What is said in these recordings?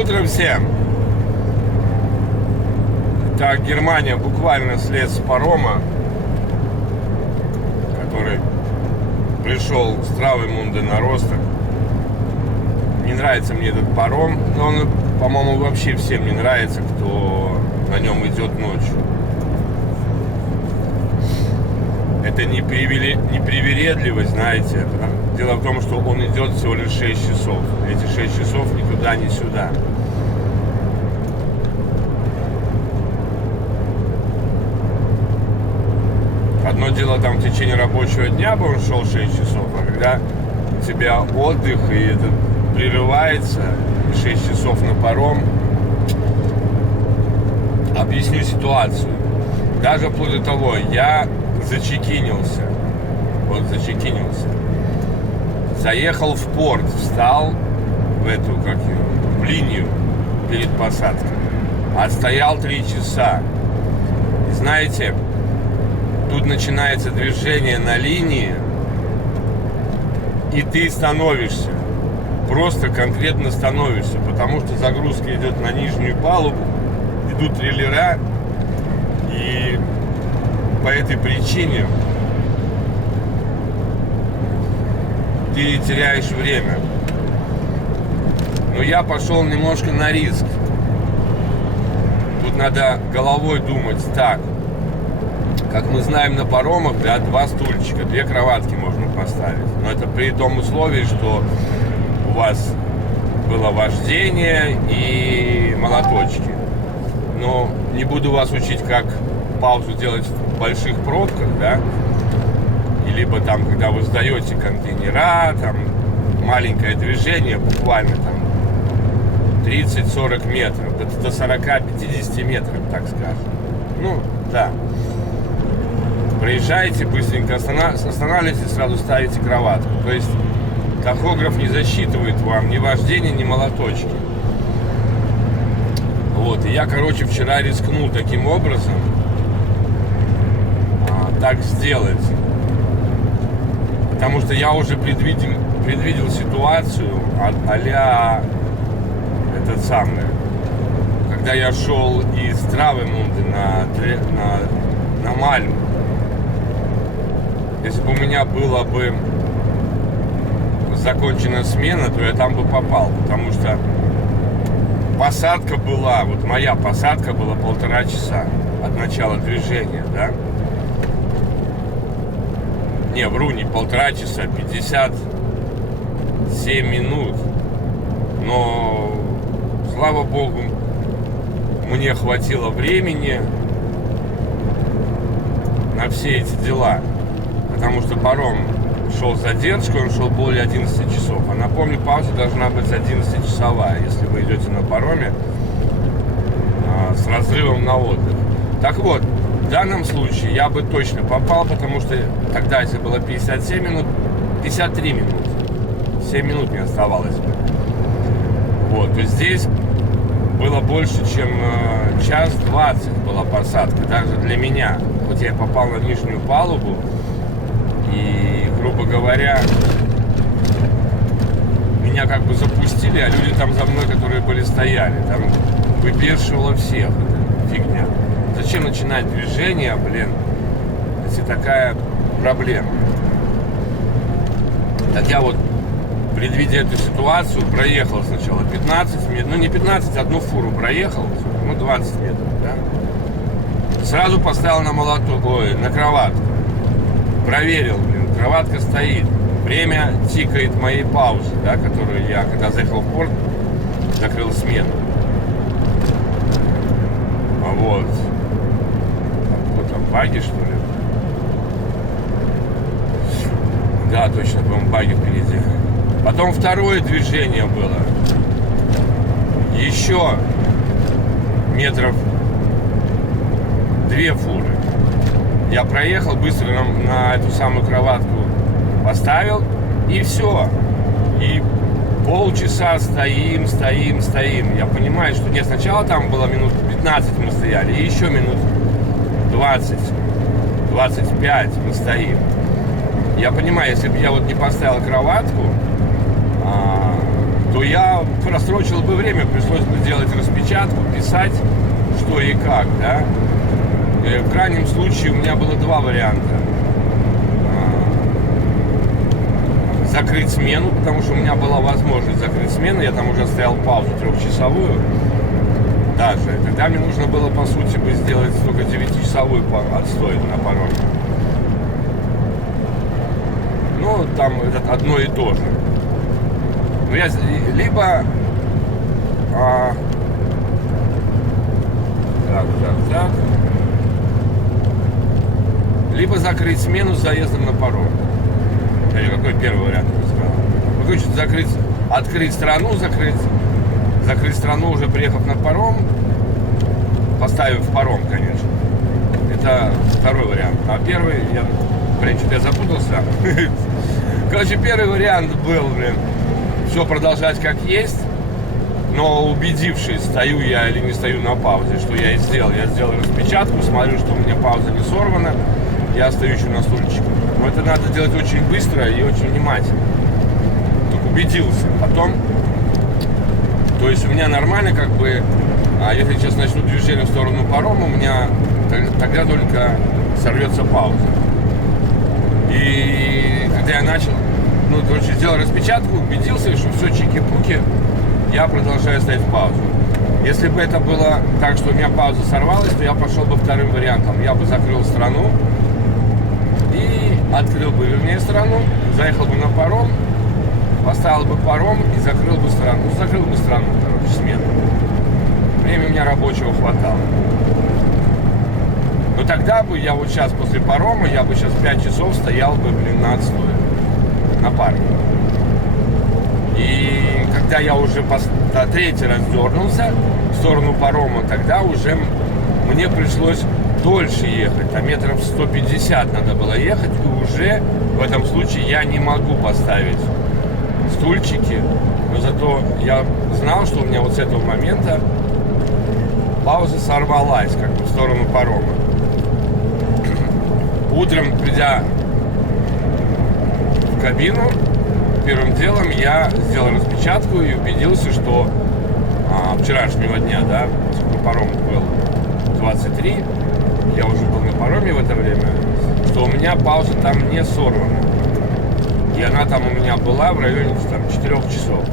утро всем! Так, Германия буквально слез с парома, который пришел с Травемунде на Росток. Не нравится мне этот паром, но он, по-моему, вообще всем не нравится, кто на нем идет ночью. Это не привередливость, знаете. Дело в том, что он идет всего лишь 6 часов. Эти 6 часов ни туда, ни сюда. Одно дело там в течение рабочего дня бы он шел 6 часов, а когда у тебя отдых и это прерывается, 6 часов на паром. Объясню ситуацию. Даже вплоть до того, я зачекинился. Заехал в порт, встал в эту, в линию перед посадкой. Отстоял 3 часа. И знаете, тут начинается движение на линии, и ты становишься. Просто конкретно становишься, потому что загрузка идет на нижнюю палубу, идут трейлера, и по этой причине ты теряешь время. Но я пошел немножко на риск. Тут надо головой думать так. Как мы знаем, на паромах, да, 2 стульчика, 2 кроватки можно поставить. Но это при том условии, что у вас было вождение и молоточки. Но не буду вас учить, как паузу делать в больших пробках, да, и либо там, когда вы сдаете контейнера, там маленькое движение, буквально там 30-40 метров, до 40-50 метров, так скажем. Ну, да. Проезжаете, быстренько останавливаетесь, сразу ставите кроватку. То есть тахограф не засчитывает вам ни вождение, ни молоточки. Вот, и я, вчера рискнул таким образом так сделать. Потому что я уже предвидел ситуацию а-ля этот самый. Когда я шел из Травемунде на Мальму. Если бы у меня была бы закончена смена, то я там бы попал. Потому что посадка была, вот моя посадка была 1,5 часа от начала движения, да? Не, вру, не 1,5 часа, 57 минут. Но, слава богу, мне хватило времени на все эти дела. Потому что паром шел с задержкой, он шел более 11 часов. А напомню, пауза должна быть 11-часовая, если вы идете на пароме с разрывом на отдых. Так вот, в данном случае я бы точно попал, потому что тогда, если было 57 минут, 53 минуты, 7 минут не оставалось бы. Вот, то есть здесь было больше, чем час 20 была посадка, даже для меня. Вот я попал на нижнюю палубу, и, грубо говоря, меня запустили, а люди там за мной, которые были, стояли. Там выпешивало всех. Это фигня. Зачем начинать движение, если такая проблема? Так я вот, предвидя эту ситуацию, проехал сначала 15 метров, не 15, одну фуру проехал, 20 метров, да? Сразу поставил на на кроватку. Проверил, кроватка стоит. Время тикает моей паузы, да, которую я, когда заехал в порт, закрыл смену. Вот. Кто там, баги, что ли? Да, точно, по-моему, баги впереди. Потом второе движение было. Еще метров 2 фуры. Я проехал быстро на эту самую кроватку, поставил, и все. И полчаса стоим. Я понимаю, что нет, сначала там было минут 15 мы стояли, и еще минут 20-25 мы стоим. Я понимаю, если бы я вот не поставил кроватку, то я просрочил бы время, пришлось бы делать распечатку, писать, что и как, да. И в крайнем случае у меня было два варианта. Закрыть смену, потому что у меня была возможность закрыть смену, я там уже стоял паузу 3-часовую даже. Тогда мне нужно было, по сути, бы сделать только 9-часовую отстой на пароме. Ну, там это одно и то же. Но я либо либо закрыть смену с заездом на паром. Или какой первый вариант я сказал? Ну, короче, открыть страну, закрыть страну, уже приехав на паром, поставив паром, конечно. Это второй вариант. А первый, что-то я запутался. Короче, первый вариант был, все продолжать как есть, но убедившись, стою я или не стою на паузе, что я и сделал. Я сделал распечатку, смотрю, что у меня пауза не сорвана, я стою еще на стульчике. Но это надо делать очень быстро и очень внимательно. Только убедился. Потом, то есть у меня нормально как бы, а если сейчас начну движение в сторону парома, у меня тогда только сорвется пауза. И когда я начал, сделал распечатку, убедился, что все чики-пуки, я продолжаю стоять в паузу. Если бы это было так, что у меня пауза сорвалась, то я пошел бы вторым вариантом. Я бы закрыл страну и открыл бы, страну, заехал бы на паром, поставил бы паром и закрыл бы страну. Закрыл бы страну, смену. Времени у меня рабочего хватало. Но тогда бы я вот сейчас после парома, я бы сейчас 5 часов стоял бы, на отстое, на паре. И когда я уже третий раз дернулся в сторону парома, тогда уже мне пришлось дольше ехать, а метров 150 надо было ехать, и уже в этом случае я не могу поставить стульчики, но зато я знал, что у меня вот с этого момента пауза сорвалась, как бы в сторону парома. Утром, придя в кабину, первым делом я сделал распечатку и убедился, что вчерашнего дня, да, паром был 23, я уже был на пароме в это время, что у меня пауза там не сорвана. И она там у меня была в районе 4 часов.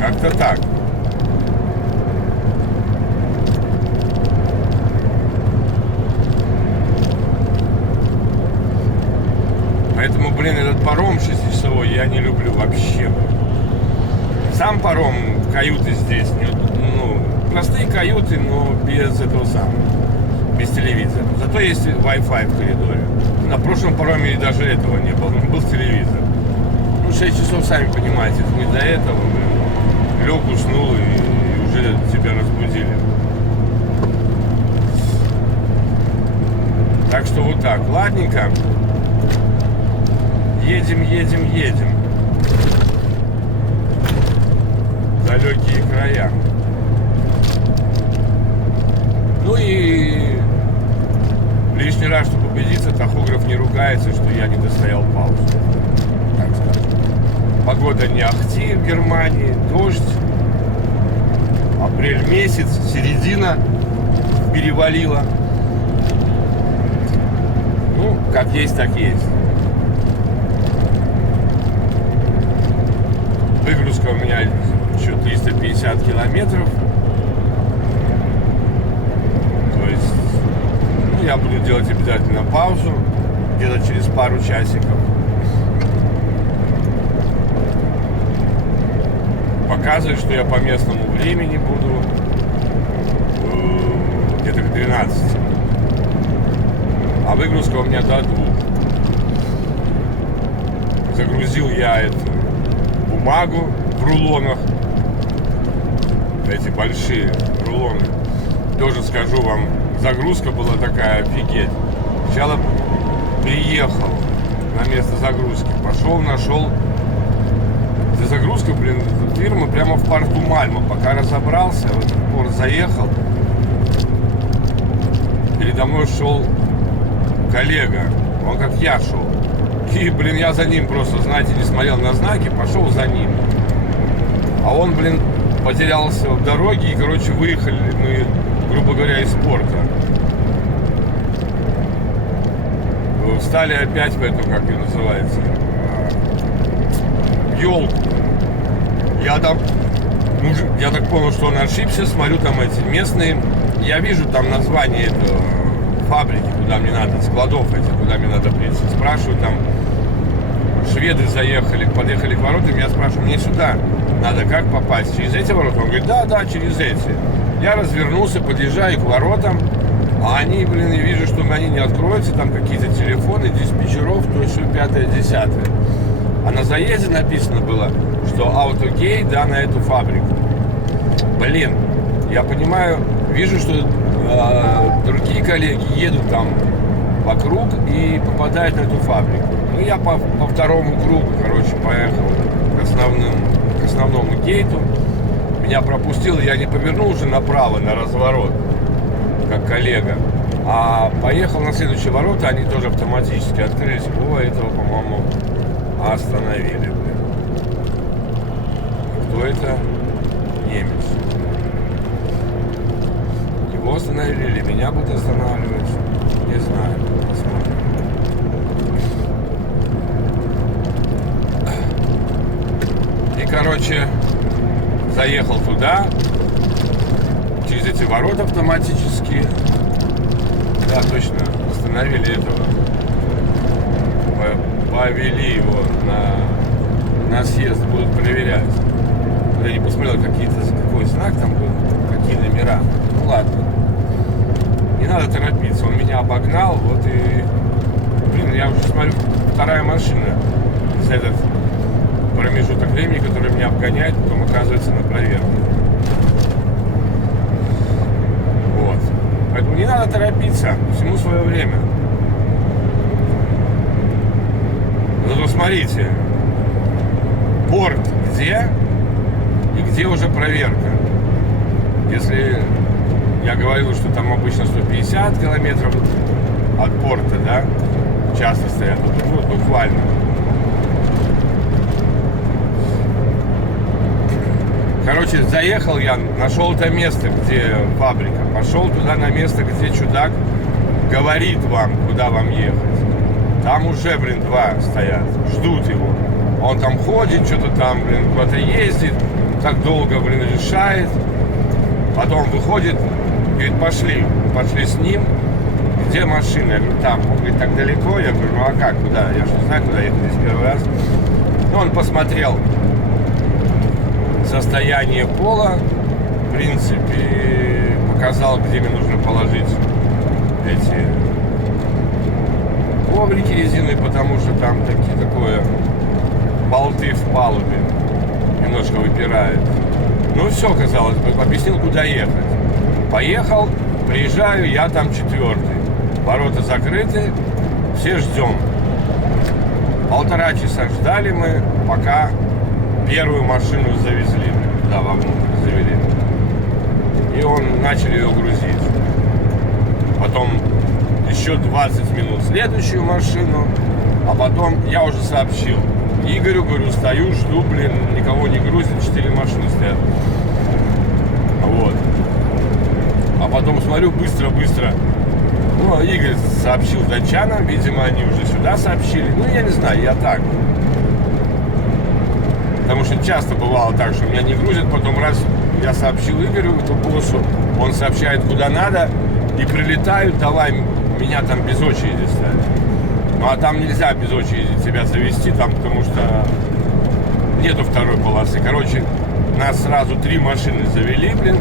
Как-то так. Поэтому, этот паром 6-часовой я не люблю вообще. Сам паром, каюты здесь, простые каюты, но без этого самого, без телевизора. Зато есть Wi-Fi в коридоре. На прошлом пароме даже этого не было, был телевизор. 6 часов, сами понимаете, это не до этого. Лег, уснул и уже тебя разбудили. Так что вот так, ладненько. Едем. Далекие края. Ну и лишний раз, чтобы убедиться, тахограф не ругается, что я не достоял паузу. Так скажем. Погода не ахти в Германии, дождь. Апрель месяц, середина перевалила. Как есть, так есть. Выгрузка у меня еще 350 километров. То есть, я буду делать обязательно паузу, где-то через пару часиков. Показывает, что я по местному времени буду где-то к 12. А выгрузка у меня до 2. Загрузил я эту бумагу в рулонах. Эти большие рулоны. Тоже скажу вам, загрузка была такая, офигеть. Сначала приехал на место загрузки, пошел, нашел. За загрузку, фирма прямо в порту Мальма. Пока разобрался, в этот порт заехал. Передо мной шел коллега, он как я шел. И, блин, я за ним просто, знаете, не смотрел на знаки, пошел за ним. А он, блин, потерялся в дороге и, короче, выехали мы, грубо говоря, из порта. Встали опять в эту, как ее называется, елку. Я так понял, что он ошибся, смотрю, там эти местные, я вижу там название этого фабрики, куда мне надо, складов этих, куда мне надо прийти. Спрашиваю, там шведы подъехали к воротам, я спрашиваю, мне сюда надо как попасть, через эти ворота? Он говорит, да, через эти. Я развернулся, подъезжаю к воротам, а они, блин, я вижу, что они не откроются, там какие-то телефоны, диспетчеров, то есть 5-10. А на заезде написано было, что Autogate, да, на эту фабрику. Блин, я понимаю, вижу, что другие коллеги едут там вокруг и попадают на эту фабрику. Ну, я по второму кругу, короче, поехал к основному гейту. Меня пропустил, я не повернул уже направо, на разворот, как коллега, а поехал на следующие ворота, они тоже автоматически открылись. О, этого, по-моему, остановили, блин. Кто это? Немец. Его остановили или меня будут останавливать? Не знаю. Посмотрим. И, короче, заехал туда, через эти ворота автоматически. Да, точно, остановили этого. Повели его на съезд, будут проверять. Я не посмотрел, какой знак там был, какие номера. Ну ладно. Не надо торопиться, он меня обогнал, вот и... Блин, я уже смотрю, вторая машина за этот промежуток времени, который меня обгоняет, потом оказывается на проверке. Вот. Поэтому не надо торопиться, всему свое время. Зато смотрите, порт где и где уже проверка. Если я говорил, что там обычно 150 километров от порта, да, часто стоят, вот буквально. Короче, заехал я, нашел это место, где фабрика, пошел туда на место, где чудак говорит вам, куда вам ехать. Там уже, блин, два стоят, ждут его. Он там ходит, что-то там, блин, куда-то ездит, так долго, блин, решает. Потом выходит, говорит, пошли с ним. Где машина? Я говорю, там. Он говорит, так далеко? Я говорю, ну а как, куда? Я же не знаю, куда ехать здесь первый раз. Ну, он посмотрел состояние пола, в принципе, показал, где мне нужно положить эти коврики резиновые, потому что там такое болты в палубе немножко выпирают. Ну все, казалось бы, объяснил, куда ехать. Поехал, приезжаю, я там 4-й. Ворота закрыты, все ждем. 1,5 часа ждали мы, пока первую машину завезли. Да, вовнутрь завели. И начали ее грузить. Потом еще 20 минут следующую машину, а потом я уже сообщил Игорю, говорю, стою, жду, блин, никого не грузит, 4 машины стоят. Вот. А потом смотрю, быстро. Ну, Игорь сообщил датчанам, видимо, они уже сюда сообщили. Ну, я не знаю, я так. Потому что часто бывало так, что меня не грузят, потом раз я сообщил Игорю, этому боссу, он сообщает, куда надо, и прилетают, давай меня там без очереди ставить. Ну, а там нельзя без очереди тебя завести, там, потому что нету второй полосы. Короче, нас сразу 3 машины завели, блин,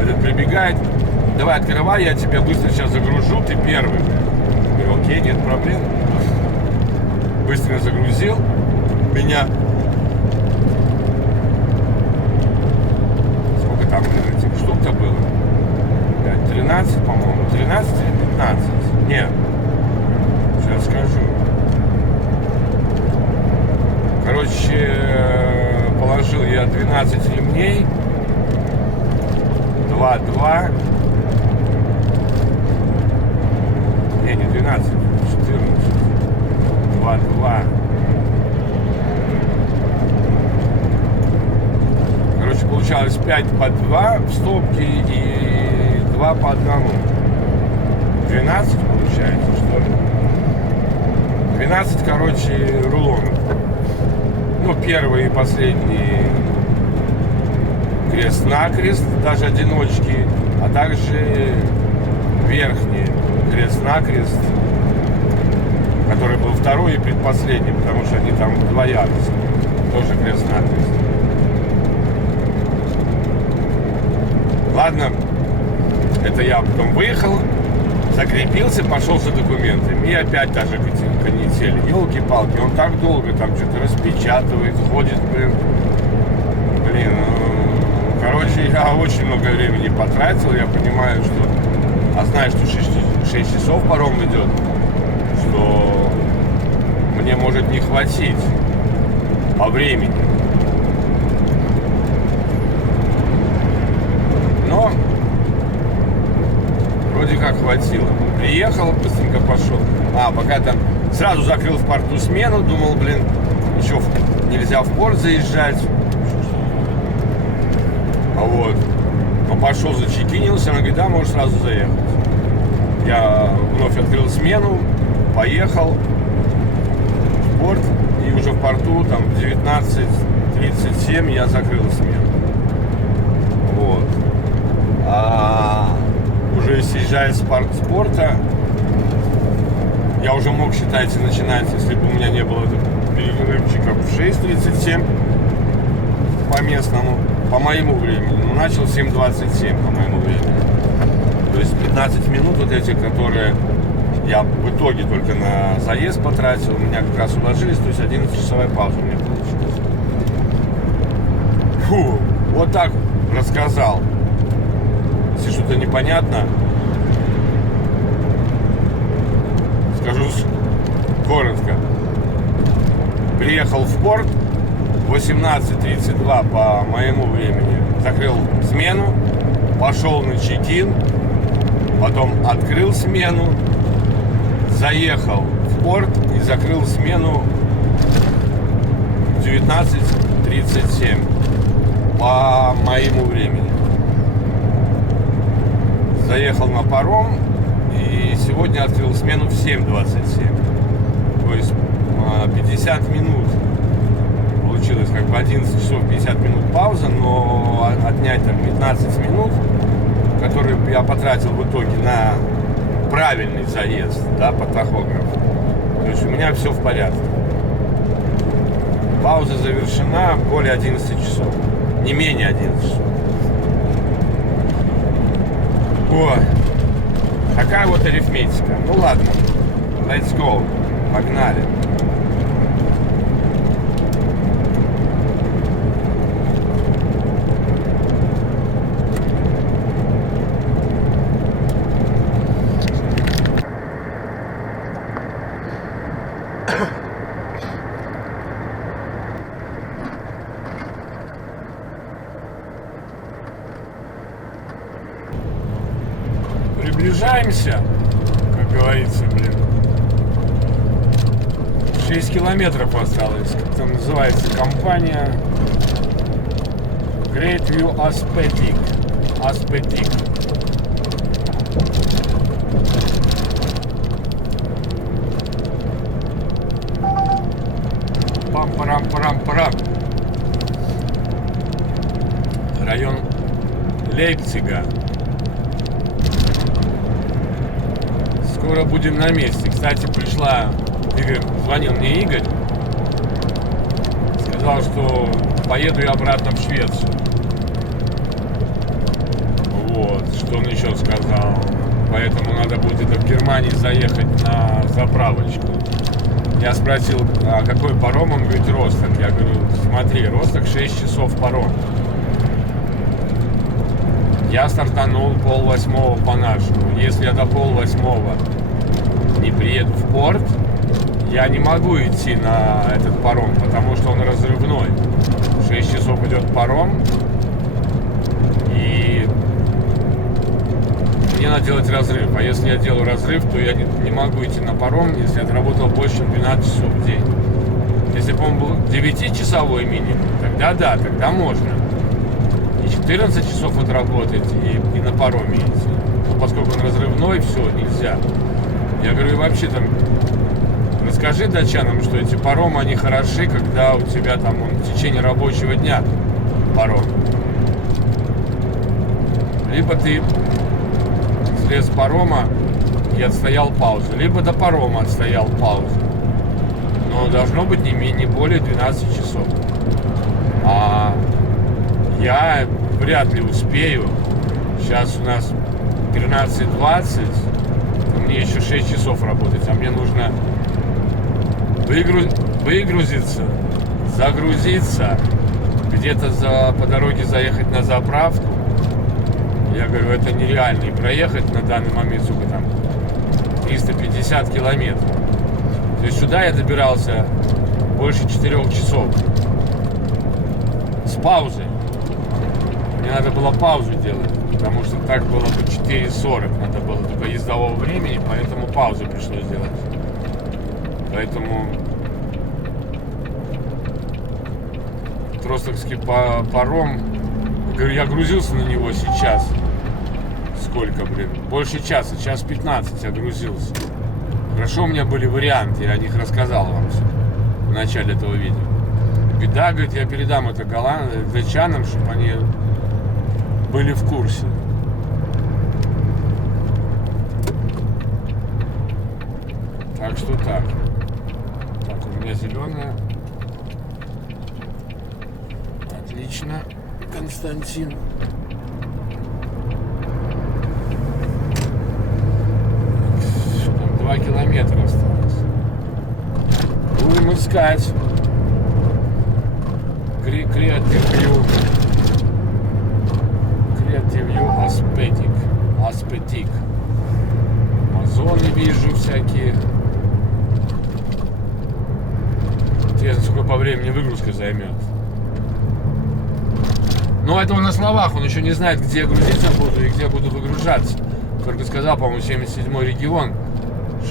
этот прибегает, давай открывай, я тебя быстро сейчас загружу, ты первый. Я говорю, окей, нет проблем. Быстро загрузил меня. Сколько там, блин, этих штук-то было? 13, по-моему, 13 или 15? Нет, сейчас скажу. Короче, положил я 12 ремней, 2. Не 12, 14. 2. 5 по 2 в стопке и 2 по 1. 12 получается, что ли? 12, короче, рулонов. Ну, первый и последний крест-накрест, даже одиночки, а также верхний крест-накрест, который был второй и предпоследний, потому что они там двоярусные, тоже крест-накрест. Ладно, это я потом выехал, закрепился, пошел за документами, и опять даже канитель. Елки-палки, он так долго там что-то распечатывает, ходит, блин, короче, я очень много времени потратил, я понимаю, что, а знаю, что 6 часов паром идет, что мне может не хватить по времени. Но вроде как хватило. Приехал, быстренько пошел. Пока там сразу закрыл в порту смену, думал, блин, еще нельзя в порт заезжать. Вот. Но пошел, зачекинился, она говорит, да, можешь сразу заехать. Я вновь открыл смену, поехал в порт, и уже в порту, там, в 19:37 я закрыл смену. Вот. Уже съезжая с порта, я уже мог, считайте, начинать, если бы у меня не было перерывчика, в 6:37 по местному, по моему времени. Ну, начал в 7:27 по моему времени. То есть 15 минут вот эти, которые я в итоге только на заезд потратил, у меня как раз уложились, то есть 11-часовая пауза у меня получилась. Фу, вот так рассказал. Если что-то непонятно, скажу коротко. Приехал в порт 18:32 по моему времени. Закрыл смену, пошел на чекин, потом открыл смену, заехал в порт и закрыл смену в 19:37 по моему времени. Заехал на паром и сегодня открыл смену в 7:27. То есть 50 минут получилось, как бы 11 часов 50 минут пауза, но отнять там 15 минут, которые я потратил в итоге на правильный заезд, да, по тахографу. То есть у меня все в порядке. Пауза завершена более 11 часов, не менее 11 часов. Ой, такая вот арифметика. Ну ладно, let's go, погнали. Приближаемся, как говорится, блин. 6 километров осталось. Как там называется компания? Great View Aesthetic. Пам-парам-парам-парам. Район Лейпцига. Скоро будем на месте. Кстати, звонил мне Игорь. Сказал, что поеду я обратно в Швецию. Вот. Что он еще сказал? Поэтому надо будет в Германии заехать на заправочку. Я спросил, а какой паром? Он говорит, Росток. Я говорю, смотри, Росток 6 часов паром. Я стартанул 7:30 по нашему. Если я до 7:30 не приеду в порт, я не могу идти на этот паром, потому что он разрывной. 6 часов идет паром, и мне надо делать разрыв. А если я делаю разрыв, то я не могу идти на паром, если я отработал больше, чем 12 часов в день. Если бы он был 9-часовой минимум, тогда да, тогда можно. и 14 часов отработать, и на пароме идти. Но поскольку он разрывной, все, нельзя. Я говорю, и вообще там, расскажи датчанам, что эти паромы, они хороши, когда у тебя там в течение рабочего дня паром. Либо ты слез с парома и отстоял паузу, либо до парома отстоял паузу. Но должно быть не более 12 часов. А я вряд ли успею. Сейчас у нас 13:20, мне еще 6 часов работать, а мне нужно выгрузиться, загрузиться, где-то по дороге заехать на заправку. Я говорю, это нереально. И проехать на данный момент, сколько там, 350 километров. То есть сюда я добирался больше 4 часов. С паузой. Мне надо было паузу делать, потому что так было бы 4:40. Надо было только ездового времени, поэтому паузу пришлось делать. Поэтому Тростокский паром, я грузился на него сейчас. Сколько, больше часа, час 15 я грузился. Хорошо, у меня были варианты, я о них рассказал вам в начале этого видео. Беда, говорит, я передам это датчанам, чтобы они были в курсе. Так что так. Так, у меня зеленая. Отлично, Константин. Там 2 километра осталось. Будем искать. Креативью аспетик. Амазоны вижу всякие. Интересно, сколько по времени выгрузка займет. Но это он на словах, он еще не знает, где грузиться буду и где буду выгружаться. Только сказал, по-моему, 77-й регион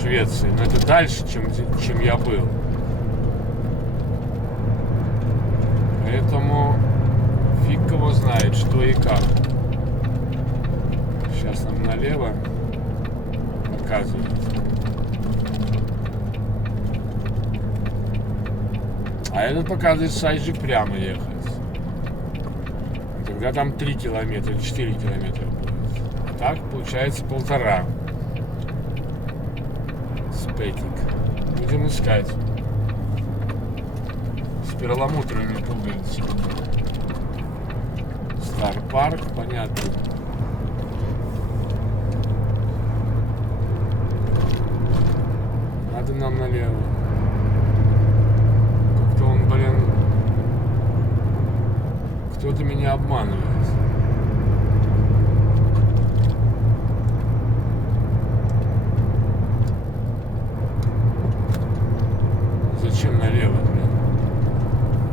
Швеции, но это дальше, чем я был. Поэтому фиг его знает, что и как. Сейчас нам налево показывает. А этот показывает сайджи прямо ехать. Тогда там 3 километра, 4 километра будет. А так получается 1,5. Спетик. Будем искать. С перламутровыми пуговицами. Стар парк, понятно. Надо нам налево. Как-то он, кто-то меня обманывает. Зачем налево,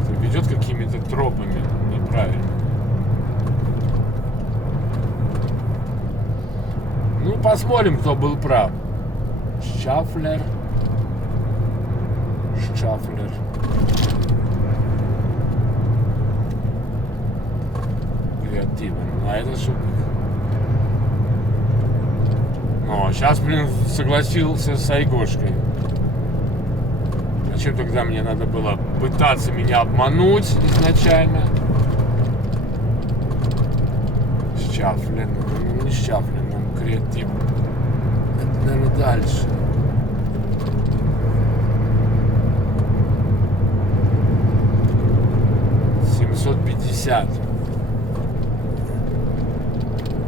Это ведет какими-то тропами неправильно. Ну, посмотрим, кто был прав. Шафлер. Креативно. А это супер. Ну, а сейчас, согласился с Айгошкой. Зачем тогда мне надо было пытаться меня обмануть изначально? Шафлер. Ну, не Шафлер, но креатив. Это, наверное, дальше.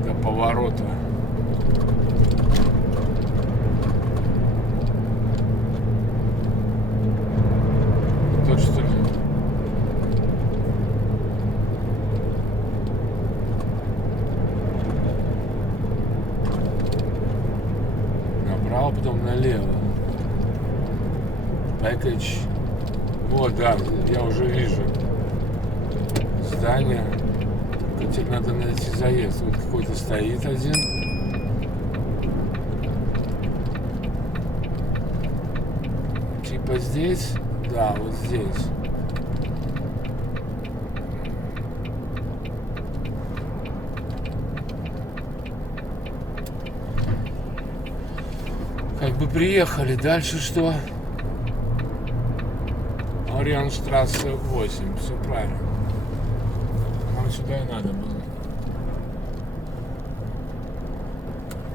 До поворота. Тот, что ли? Направо, потом налево. Пэкэдж. Вот, да, я уже вижу здание. Теперь надо найти заезд. Вот какой-то стоит один. Типа здесь? Да, вот здесь. Как бы приехали, дальше что? Ориентштрассе 8, все правильно. Нам сюда и надо было.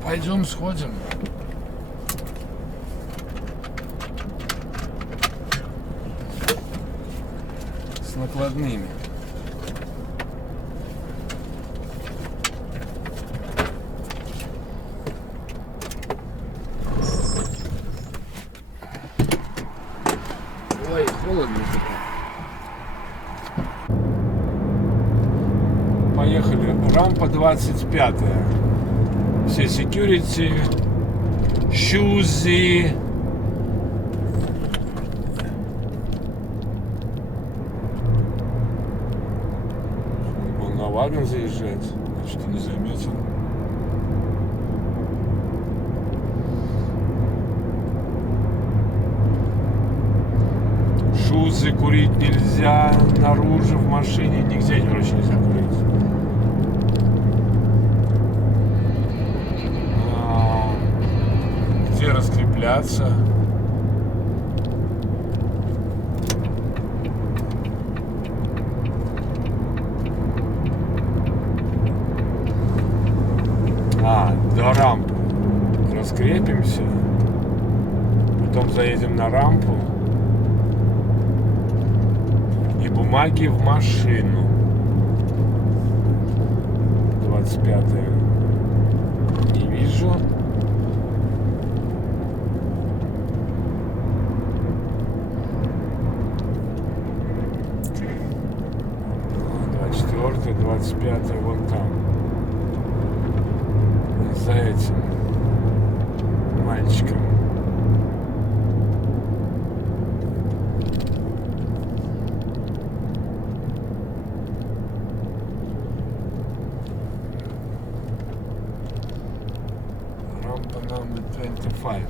Пойдем сходим. С накладными. Ой, холодно. Поехали. Рампа 25-я. Все security, щузи. Он на вагон заезжает. Что не заметил. Шузы курить нельзя, наружу в машине нигде, короче, нельзя курить. Где раскрепляться? До рампы раскрепимся, потом заедем на рампу. Бумаги в машину. 25-я. Не вижу. А 25-я вон там. За этим мальчиком. Number 25.